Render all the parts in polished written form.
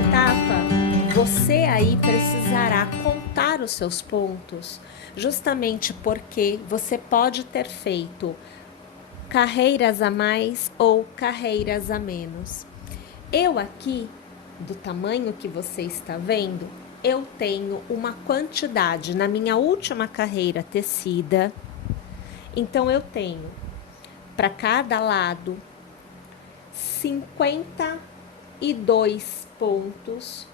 etapa, você aí precisará contar os seus pontos, justamente porque você pode ter feito carreiras a mais ou carreiras a menos. Eu aqui, do tamanho que você está vendo, eu tenho uma quantidade na minha última carreira tecida. Então eu tenho para cada lado 52 pontos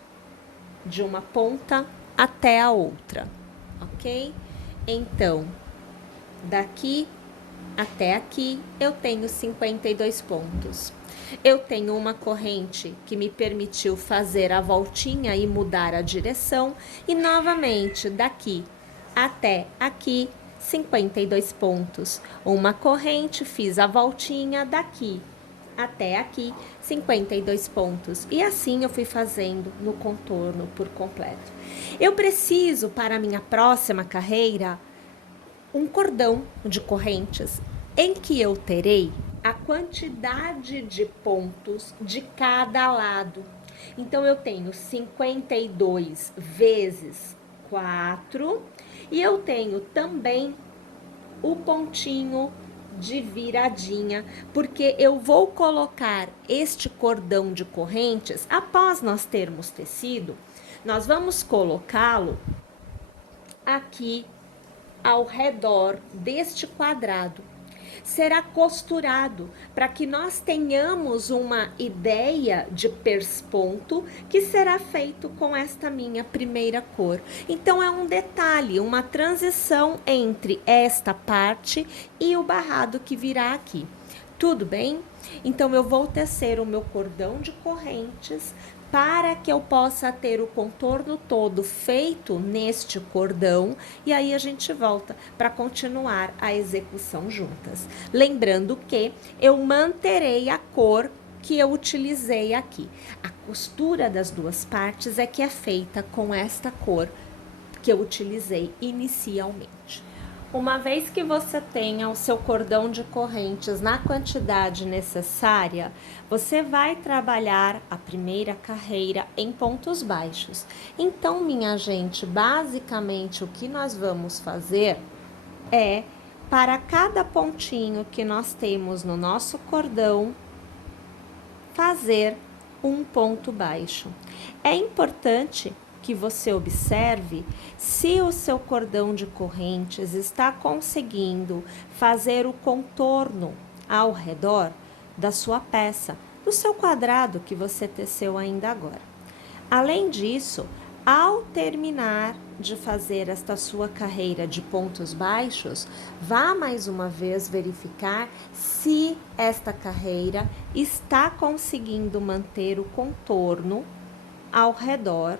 de uma ponta até a outra, ok? Então, daqui até aqui eu tenho 52 pontos. Eu tenho uma corrente que me permitiu fazer a voltinha e mudar a direção, e novamente daqui até aqui 52 pontos. Uma corrente, fiz a voltinha daqui até aqui 52 pontos. E assim eu fui fazendo no contorno por completo. Eu preciso, para a minha próxima carreira, um cordão de correntes em que eu terei a quantidade de pontos de cada lado. Então eu tenho 52 vezes 4 e eu tenho também o pontinho de viradinha, porque eu vou colocar este cordão de correntes, após nós termos tecido, nós vamos colocá-lo aqui ao redor deste quadrado. Será costurado para que nós tenhamos uma ideia de persponto que será feito com esta minha primeira cor. Então é um detalhe, uma transição entre esta parte e o barrado que virá aqui. Tudo bem? Então eu vou tecer o meu cordão de correntes para que eu possa ter o contorno todo feito neste cordão, e aí a gente volta para continuar a execução juntas. Lembrando que eu manterei a cor que eu utilizei aqui. A costura das duas partes é que é feita com esta cor que eu utilizei inicialmente. Uma vez que você tenha o seu cordão de correntes na quantidade necessária, você vai trabalhar a primeira carreira em pontos baixos. Então, minha gente, basicamente o que nós vamos fazer é, para cada pontinho que nós temos no nosso cordão, fazer um ponto baixo. É importante que você observe se o seu cordão de correntes está conseguindo fazer o contorno ao redor da sua peça, do seu quadrado que você teceu ainda agora. Além disso, ao terminar de fazer esta sua carreira de pontos baixos, vá mais uma vez verificar se esta carreira está conseguindo manter o contorno ao redor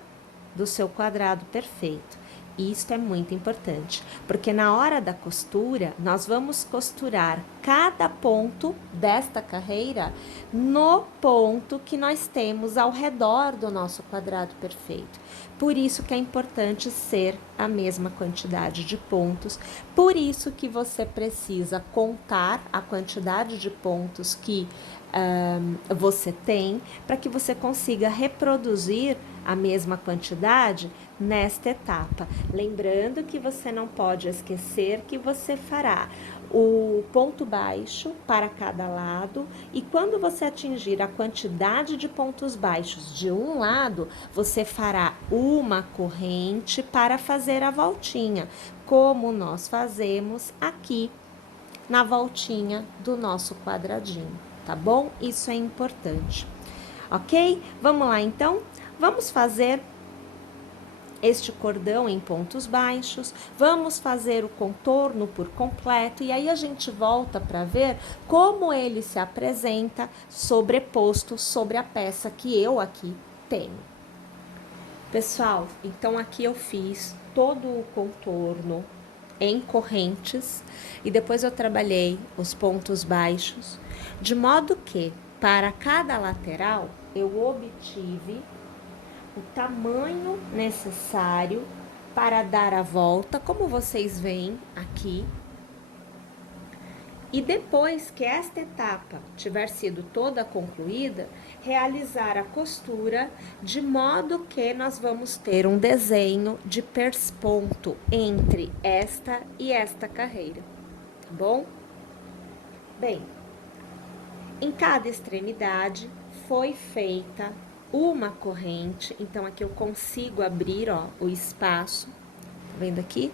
do seu quadrado perfeito. Isso é muito importante, porque na hora da costura, nós vamos costurar cada ponto desta carreira no ponto que nós temos ao redor do nosso quadrado perfeito. Por isso que é importante ser a mesma quantidade de pontos, por isso que você precisa contar a quantidade de pontos que você tem, para que você consiga reproduzir a mesma quantidade nesta etapa. Lembrando que você não pode esquecer que você fará o ponto baixo para cada lado, e quando você atingir a quantidade de pontos baixos de um lado, você fará uma corrente para fazer a voltinha, como nós fazemos aqui na voltinha do nosso quadradinho, tá bom? Isso é importante, ok? Vamos lá então? Vamos fazer este cordão em pontos baixos, vamos fazer o contorno por completo e aí a gente volta para ver como ele se apresenta sobreposto sobre a peça que eu aqui tenho. Pessoal, então aqui eu fiz todo o contorno em correntes e depois eu trabalhei os pontos baixos, de modo que para cada lateral eu obtive o tamanho necessário para dar a volta, como vocês veem aqui. E depois que esta etapa tiver sido toda concluída, realizar a costura de modo que nós vamos ter um desenho de persponto entre esta e esta carreira, tá bom? Bem, em cada extremidade foi feita uma corrente, então aqui eu consigo abrir, ó, o espaço, tá vendo aqui?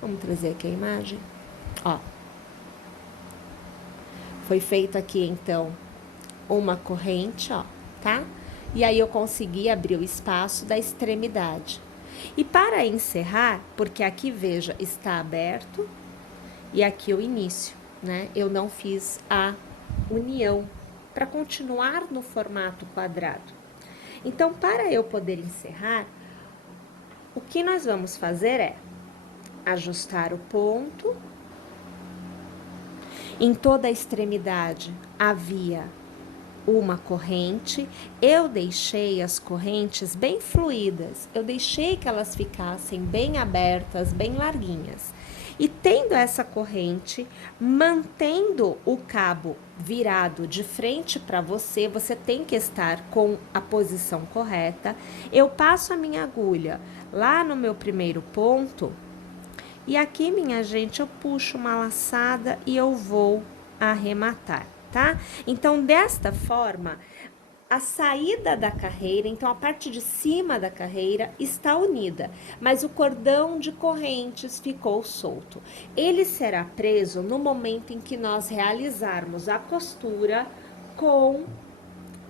Vamos trazer aqui a imagem, ó. Foi feita aqui, então, uma corrente, ó, tá? E aí eu consegui abrir o espaço da extremidade. E para encerrar, porque aqui, veja, está aberto e aqui o início, né? Eu não fiz a união para continuar no formato quadrado. Então, para eu poder encerrar, o que nós vamos fazer é ajustar o ponto. Em toda a extremidade havia uma corrente, eu deixei as correntes bem fluídas, eu deixei que elas ficassem bem abertas, bem larguinhas. E tendo essa corrente, mantendo o cabo virado de frente para você, você tem que estar com a posição correta. Eu passo a minha agulha lá no meu primeiro ponto. E aqui, minha gente, eu puxo uma laçada e eu vou arrematar, tá? Então, desta forma, a saída da carreira, então a parte de cima da carreira está unida, mas o cordão de correntes ficou solto. Ele será preso no momento em que nós realizarmos a costura com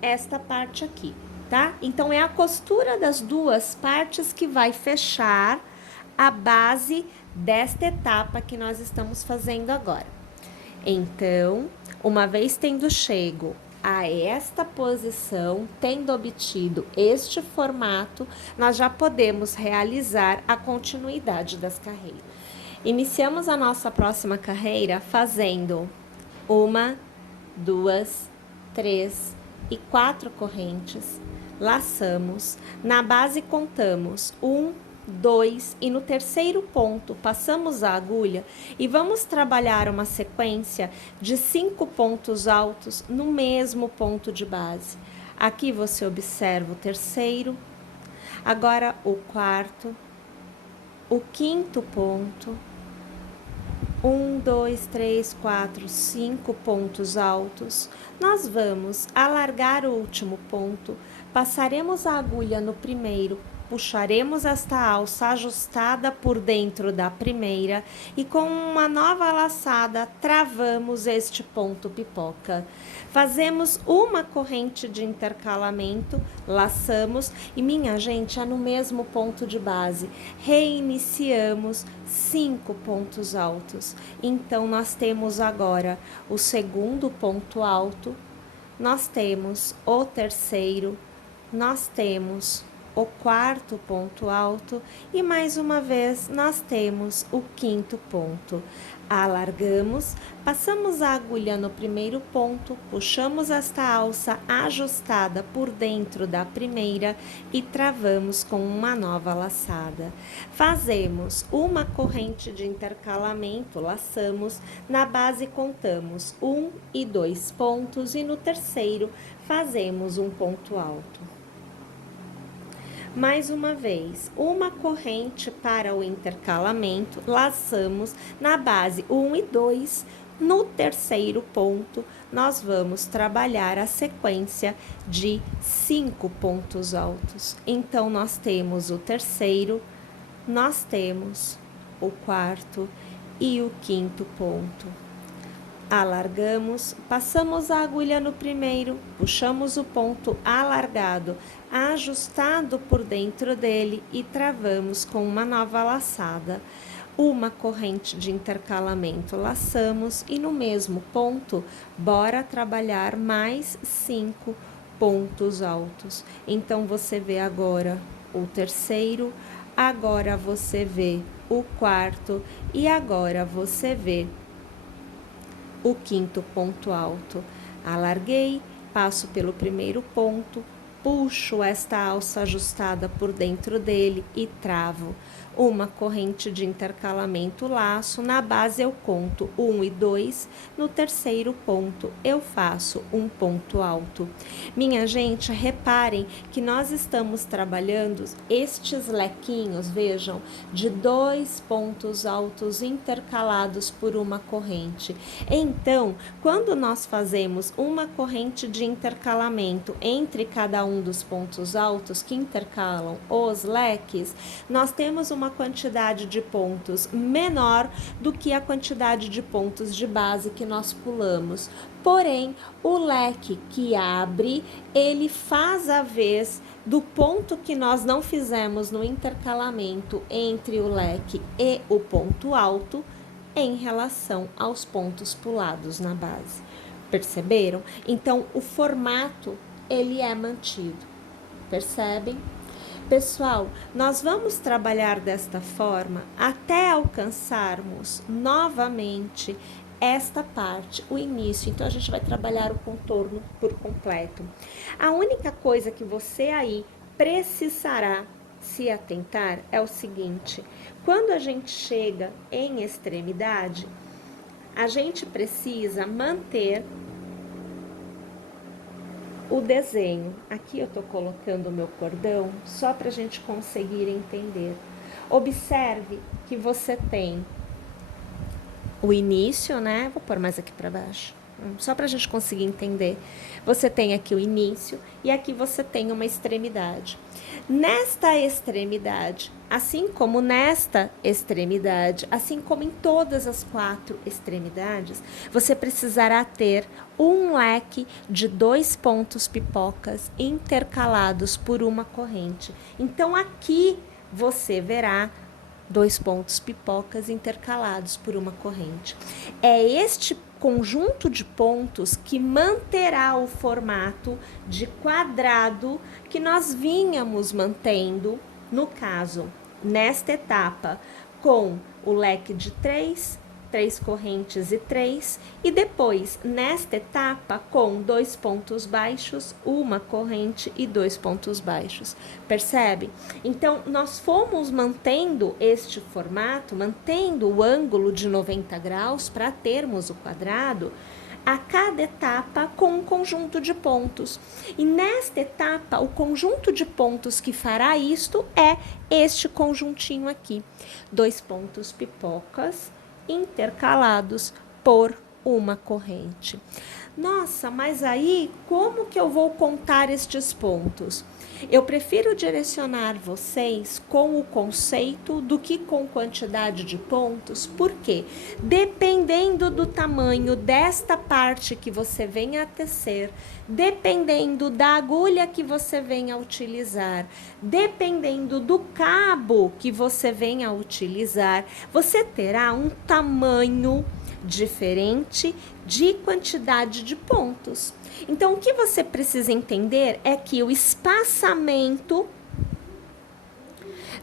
esta parte aqui, tá? Então, é a costura das duas partes que vai fechar a base desta etapa que nós estamos fazendo agora. Então, uma vez tendo chego a esta posição, tendo obtido este formato, nós já podemos realizar a continuidade das carreiras. Iniciamos a nossa próxima carreira fazendo 1, 2, 3 e 4 correntes, laçamos, na base contamos 1, 2 e no terceiro ponto passamos a agulha e vamos trabalhar uma sequência de 5 pontos altos no mesmo ponto de base. Aqui você observa o terceiro, agora o quarto, o quinto ponto, 1, 2, 3, 4, 5 pontos altos. Nós vamos alargar o último ponto, passaremos a agulha no primeiro, puxaremos esta alça ajustada por dentro da primeira e com uma nova laçada travamos este ponto pipoca. Fazemos uma corrente de intercalamento, laçamos e, minha gente, é no mesmo ponto de base. Reiniciamos 5 pontos altos. Então, nós temos agora o segundo ponto alto, nós temos o terceiro, nós temos o quarto ponto alto e mais uma vez nós temos o quinto ponto. Alargamos, passamos a agulha no primeiro ponto, puxamos esta alça ajustada por dentro da primeira e travamos com uma nova laçada. Fazemos uma corrente de intercalamento, laçamos, na base contamos 1 e 2 pontos e no terceiro fazemos um ponto alto. Mais uma vez, uma corrente para o intercalamento, laçamos na base 1 e 2, no terceiro ponto, nós vamos trabalhar a sequência de 5 pontos altos. Então, nós temos o terceiro, nós temos o quarto e o quinto ponto. Alargamos, passamos a agulha no primeiro, puxamos o ponto alargado, ajustado por dentro dele e travamos com uma nova laçada. Uma corrente de intercalamento, laçamos e no mesmo ponto, bora trabalhar mais 5 pontos altos. Então, você vê agora o terceiro, agora você vê o quarto e agora você vê o quinto ponto alto. Alarguei, passo pelo primeiro ponto, puxo esta alça ajustada por dentro dele e travo. uma corrente de intercalamento laço, na base eu conto 1 e 2, no terceiro ponto eu faço um ponto alto. Minha gente, reparem que nós estamos trabalhando estes lequinhos, vejam, de 2 pontos altos intercalados por uma corrente. Então, quando nós fazemos uma corrente de intercalamento entre cada um dos pontos altos que intercalam os leques, nós temos uma quantidade de pontos menor do que a quantidade de pontos de base que nós pulamos. Porém, o leque que abre, ele faz a vez do ponto que nós não fizemos no intercalamento entre o leque e o ponto alto em relação aos pontos pulados na base. Perceberam? Então, o formato, ele é mantido. Percebem? Pessoal, nós vamos trabalhar desta forma até alcançarmos novamente esta parte, o início. Então, a gente vai trabalhar o contorno por completo. A única coisa que você aí precisará se atentar é o seguinte: quando a gente chega em extremidade, a gente precisa manter o desenho. Aqui eu tô colocando o meu cordão só para a gente conseguir entender. Observe que você tem o início, né? Vou pôr mais aqui para baixo, só para a gente conseguir entender. Você tem aqui o início e aqui você tem uma extremidade. Nesta extremidade, assim como nesta extremidade, assim como em todas as 4 extremidades, você precisará ter um leque de 2 pontos pipocas intercalados por uma corrente. Então, aqui você verá 2 pontos pipocas intercalados por uma corrente. É este conjunto de pontos que manterá o formato de quadrado que nós vínhamos mantendo, no caso, nesta etapa, com o leque de 3 correntes e 3, e depois, nesta etapa, com 2 pontos baixos, uma corrente e 2 pontos baixos. Percebe? Então, nós fomos mantendo este formato, mantendo o ângulo de 90 graus para termos o quadrado, a cada etapa com um conjunto de pontos. E nesta etapa, o conjunto de pontos que fará isto é este conjuntinho aqui. 2 pontos pipocas intercalados por uma corrente. Nossa, mas aí como que eu vou contar estes pontos? Eu prefiro direcionar vocês com o conceito do que com quantidade de pontos, porque dependendo do tamanho desta parte que você venha a tecer, dependendo da agulha que você venha a utilizar, dependendo do cabo que você venha a utilizar, você terá um tamanho diferente de quantidade de pontos. Então, o que você precisa entender é que o espaçamento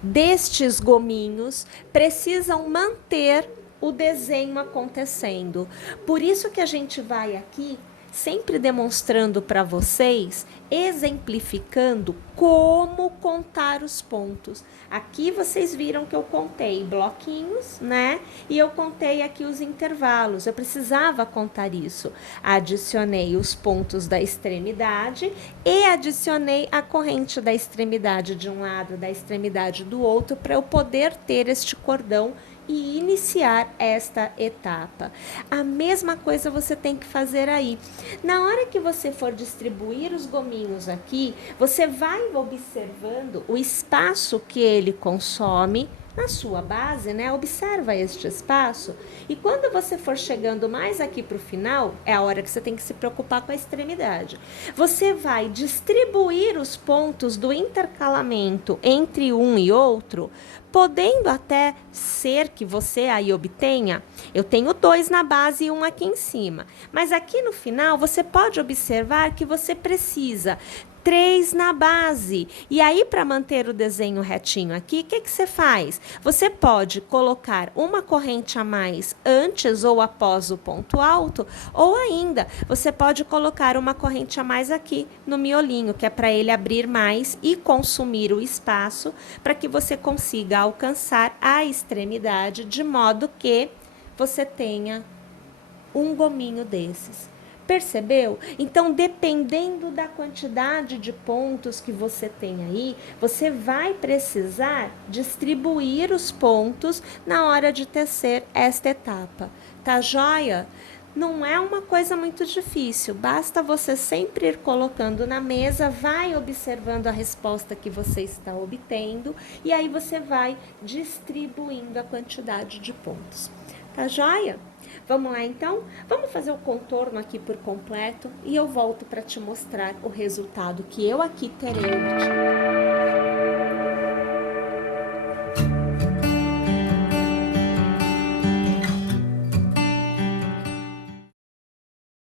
destes gominhos precisam manter o desenho acontecendo. Por isso que a gente vai aqui sempre demonstrando para vocês, exemplificando como contar os pontos. Aqui vocês viram que eu contei bloquinhos, né? E eu contei aqui os intervalos. Eu precisava contar isso. Adicionei os pontos da extremidade e adicionei a corrente da extremidade de um lado, da extremidade do outro, para eu poder ter este cordão e iniciar esta etapa. A mesma coisa você tem que fazer aí. Na hora que você for distribuir os gominhos aqui, você vai observando o espaço que ele consome na sua base, né? Observa este espaço. E quando você for chegando mais aqui para o final, é a hora que você tem que se preocupar com a extremidade. Você vai distribuir os pontos do intercalamento entre um e outro, podendo até ser que você aí obtenha, eu tenho 2 na base e 1 aqui em cima. Mas aqui no final, você pode observar que você precisa 3 na base. E aí, para manter o desenho retinho aqui, o que que você faz? Você pode colocar uma corrente a mais antes ou após o ponto alto, ou ainda, você pode colocar uma corrente a mais aqui no miolinho, que é para ele abrir mais e consumir o espaço, para que você consiga, alcançar a extremidade, de modo que você tenha um gominho desses. Percebeu? Então, dependendo da quantidade de pontos que você tem aí, você vai precisar distribuir os pontos na hora de tecer esta etapa. Tá joia? Não é uma coisa muito difícil, basta você sempre ir colocando na mesa, vai observando a resposta que você está obtendo e aí você vai distribuindo a quantidade de pontos. Tá joia? Vamos lá então? Vamos fazer o contorno aqui por completo e eu volto para te mostrar o resultado que eu aqui terei obtido.